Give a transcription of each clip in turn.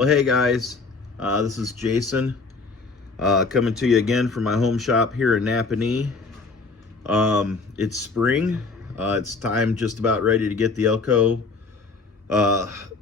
Well, hey guys, this is Jason coming to you again from my home shop here in Napanee. It's spring. It's time just about ready to get the ELCO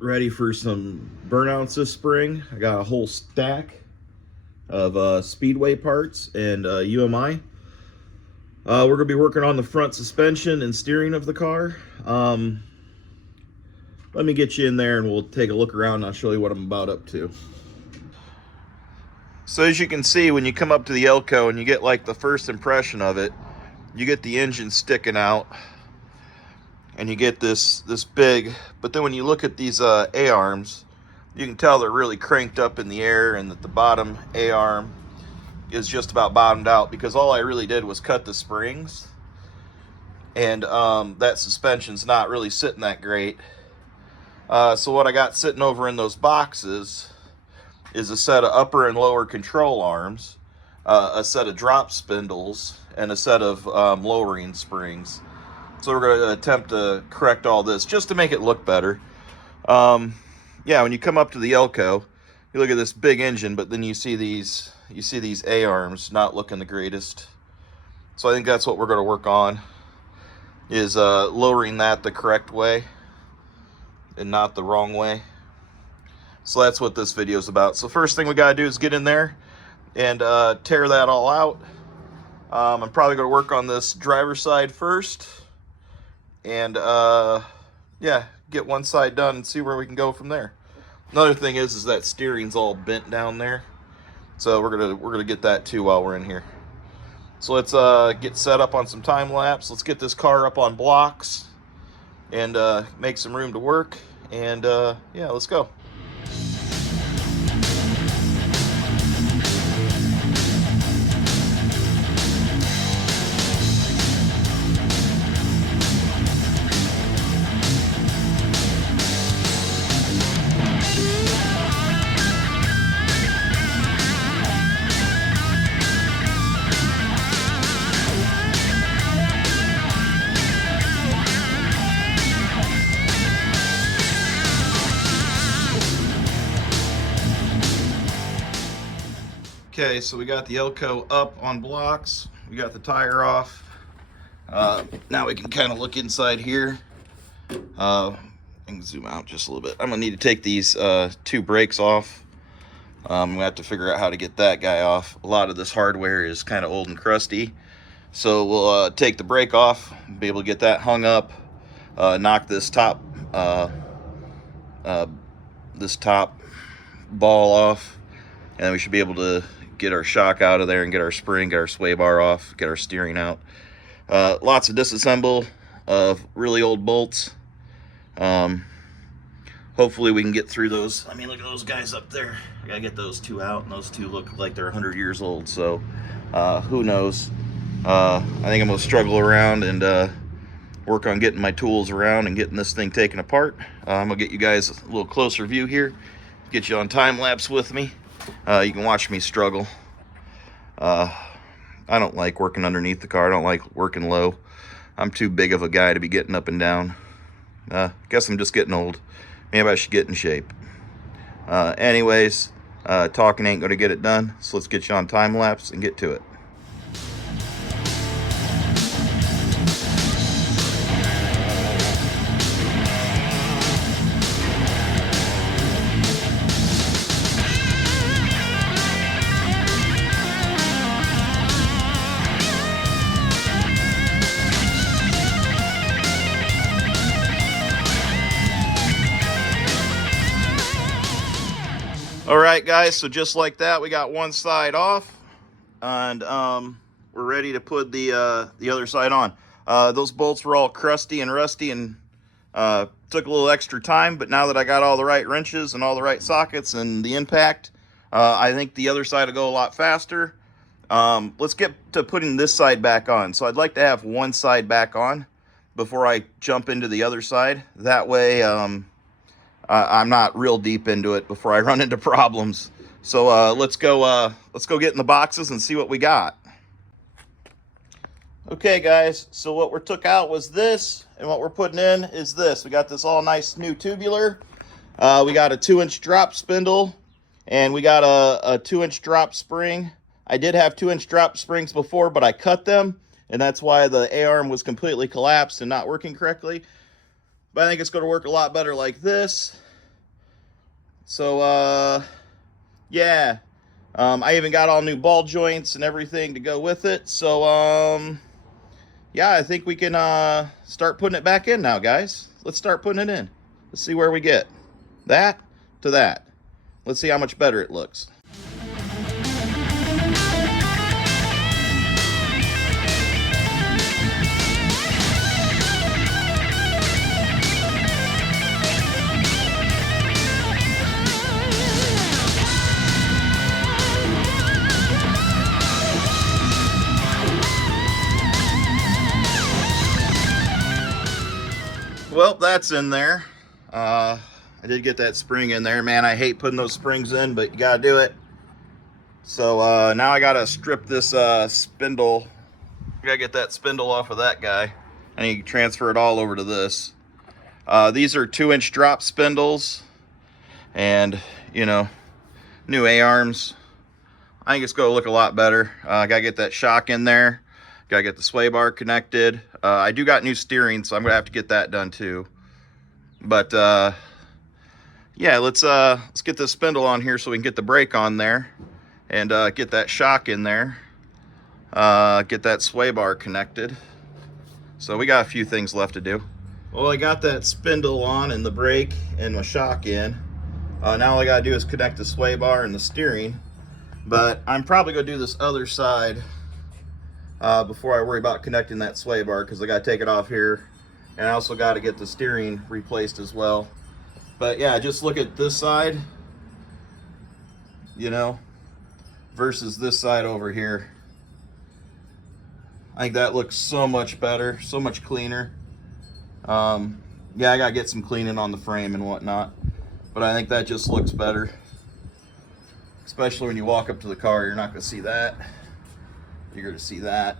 ready for some burnouts this spring. I got a whole stack of Speedway parts and UMI. We're going to be working on the front suspension and steering of the car. Let me get you in there and we'll take a look around and I'll show you what I'm about up to. So as you can see, when you come up to the ELCO and you get like the first impression of it, you get the engine sticking out and you get this big, but then when you look at these A-arms, you can tell they're really cranked up in the air and that the bottom A-arm is just about bottomed out because all I really did was cut the springs and that suspension's not really sitting that great. So what I got sitting over in those boxes is a set of upper and lower control arms, a set of drop spindles, and a set of lowering springs. So we're going to attempt to correct all this just to make it look better. Yeah, when you come up to the ELCO, you look at this big engine, but then you see these A-arms not looking the greatest. So I think that's what we're going to work on, is lowering that the correct way and not the wrong way. So that's what this video is about. So first thing we got to do is get in there and tear that all out. I'm probably going to work on this driver's side first and yeah, get one side done and see where we can go from there. Another thing is that steering's all bent down there, so we're gonna get that too while we're in here. So let's get set up on some time lapse. Let's get this car up on blocks and make some room to work, and yeah, let's go. Okay, so we got the ELCO up on blocks. We got the tire off. Now we can kind of look inside here. I can zoom out just a little bit. I'm gonna need to take these two brakes off. I'm gonna have to figure out how to get that guy off. A lot of this hardware is kind of old and crusty. So we'll take the brake off, be able to get that hung up, knock this top ball off, and then we should be able to get our shock out of there and get our spring, get our sway bar off, get our steering out. Lots of disassemble of really old bolts. Hopefully we can get through those. I mean, look at those guys up there. I gotta get those two out, and those two look like they're 100 years old, so who knows. I think I'm gonna struggle around and work on getting my tools around and getting this thing taken apart. I'm gonna get you guys a little closer view here, get you on time lapse with me. You can watch me struggle. I don't like working underneath the car. I don't like working low. I'm too big of a guy to be getting up and down. Guess I'm just getting old. Maybe I should get in shape. Anyways, talking ain't gonna get it done, so let's get you on time lapse and get to it. All right, guys, so just like that, we got one side off, and we're ready to put the other side on. Those bolts were all crusty and rusty and took a little extra time, but now that I got all the right wrenches and all the right sockets and the impact, I think the other side will go a lot faster. Let's get to putting this side back on. So I'd like to have one side back on before I jump into the other side. That way, I'm not real deep into it before I run into problems. So let's go get in the boxes and see what we got. Okay, guys, so what we took out was this, and what we're putting in is this. We got this all nice new tubular. We got a 2-inch drop spindle, and we got a 2-inch drop spring. I did have 2-inch drop springs before, but I cut them, and that's why the A-arm was completely collapsed and not working correctly. But I think it's going to work a lot better like this. So, yeah. I even got all new ball joints and everything to go with it. So, yeah, I think we can start putting it back in now, guys. Let's start putting it in. Let's see where we get. That to that. Let's see how much better it looks. Well, that's in there. I did get that spring in there. Man, I hate putting those springs in, but you gotta do it. So now I gotta strip this spindle. I gotta get that spindle off of that guy. I need to transfer it all over to this. These are 2-inch drop spindles, and you know, new A-arms. I think it's gonna look a lot better. I gotta get that shock in there. Gotta get the sway bar connected. I do got new steering, so I'm gonna have to get that done too. But yeah, let's get this spindle on here so we can get the brake on there, and get that shock in there. Get that sway bar connected. So we got a few things left to do. Well, I got that spindle on and the brake and my shock in. Now all I gotta do is connect the sway bar and the steering. But I'm probably gonna do this other side before I worry about connecting that sway bar, because I got to take it off here, and I also got to get the steering replaced as well. But yeah, just look at this side, you know, versus this side over here. I think that looks so much better, so much cleaner. Yeah, I got to get some cleaning on the frame and whatnot, but I think that just looks better, especially when you walk up to the car. You're not going to see that. You're going to see that.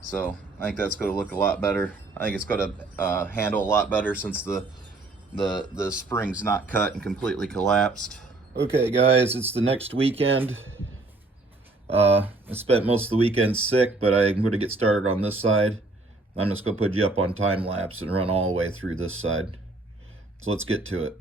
So I think that's going to look a lot better. I think it's going to handle a lot better since the spring's not cut and completely collapsed. Okay guys, it's the next weekend. I spent most of the weekend sick, but I'm going to get started on this side. I'm just going to put you up on time lapse and run all the way through this side. So let's get to it.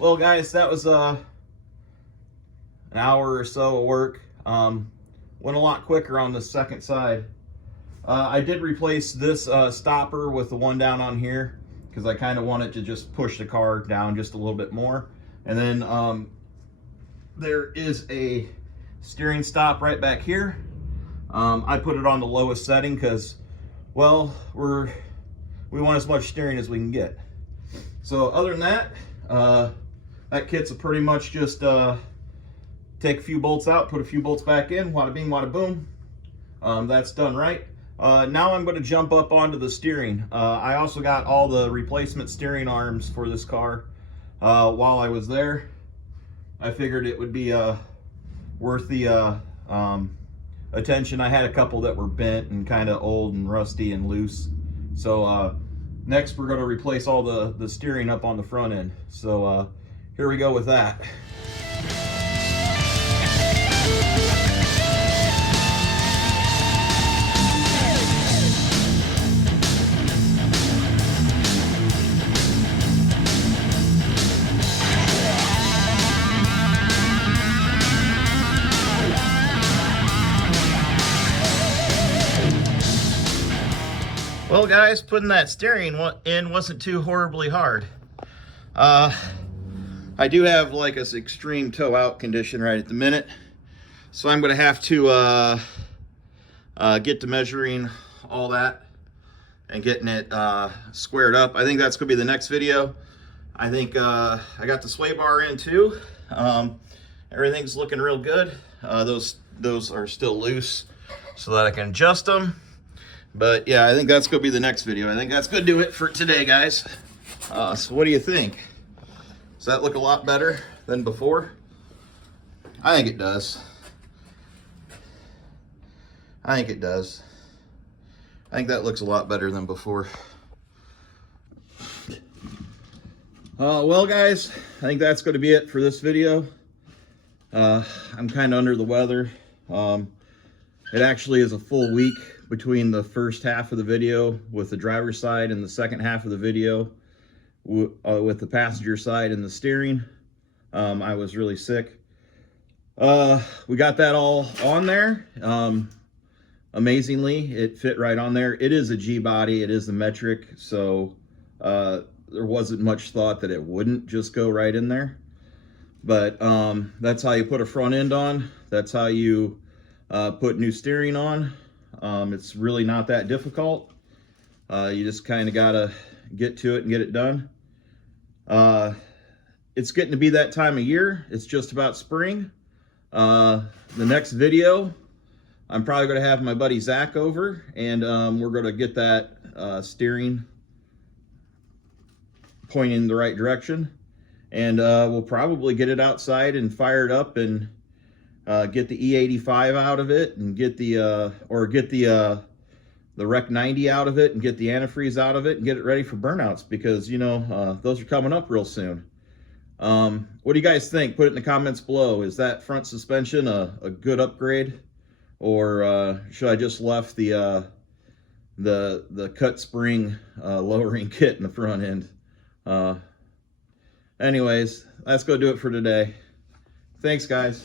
Well guys, that was an hour or so of work. Went a lot quicker on the second side. I did replace this stopper with the one down on here, because I kind of wanted to just push the car down just a little bit more. And then there is a steering stop right back here. I put it on the lowest setting because, well, we want as much steering as we can get. So other than that, that kit's pretty much just take a few bolts out, put a few bolts back in, wada bing, wada boom. That's done right. Now I'm going to jump up onto the steering. I also got all the replacement steering arms for this car while I was there. I figured it would be worth the attention. I had a couple that were bent and kind of old and rusty and loose. So next we're going to replace all the steering up on the front end. So here we go with that. Well guys, putting that steering in wasn't too horribly hard. I do have like a extreme toe out condition right at the minute, so I'm going to have to get to measuring all that and getting it squared up. I think that's going to be the next video. I think I got the sway bar in too. Everything's looking real good. Those those are still loose so that I can adjust them. But yeah, I think that's going to be the next video. I think that's going to do it for today, guys. So what do you think? Does that look a lot better than before? I think it does. I think it does. I think that looks a lot better than before. Well, guys, I think that's going to be it for this video. I'm kind of under the weather. It actually is a full week between the first half of the video with the driver's side and the second half of the video with the passenger side and the steering. I was really sick. We got that all on there. Amazingly, it fit right on there. It is a G body, it is a metric, so there wasn't much thought that it wouldn't just go right in there. But that's how you put a front end on. That's how you put new steering on. It's really not that difficult. You just kind of gotta get to it and get it done. It's getting to be that time of year. It's just about spring. The next video, I'm probably going to have my buddy Zach over, and we're going to get that steering pointing in the right direction, and we'll probably get it outside and fire it up and get the E85 out of it, and get the Rec 90 out of it, and get the antifreeze out of it, and get it ready for burnouts, because you know those are coming up real soon. What do you guys think? Put it in the comments below. Is that front suspension a good upgrade, or should I just left the cut spring lowering kit in the front end? Anyways, that's gonna do it for today. Thanks, guys.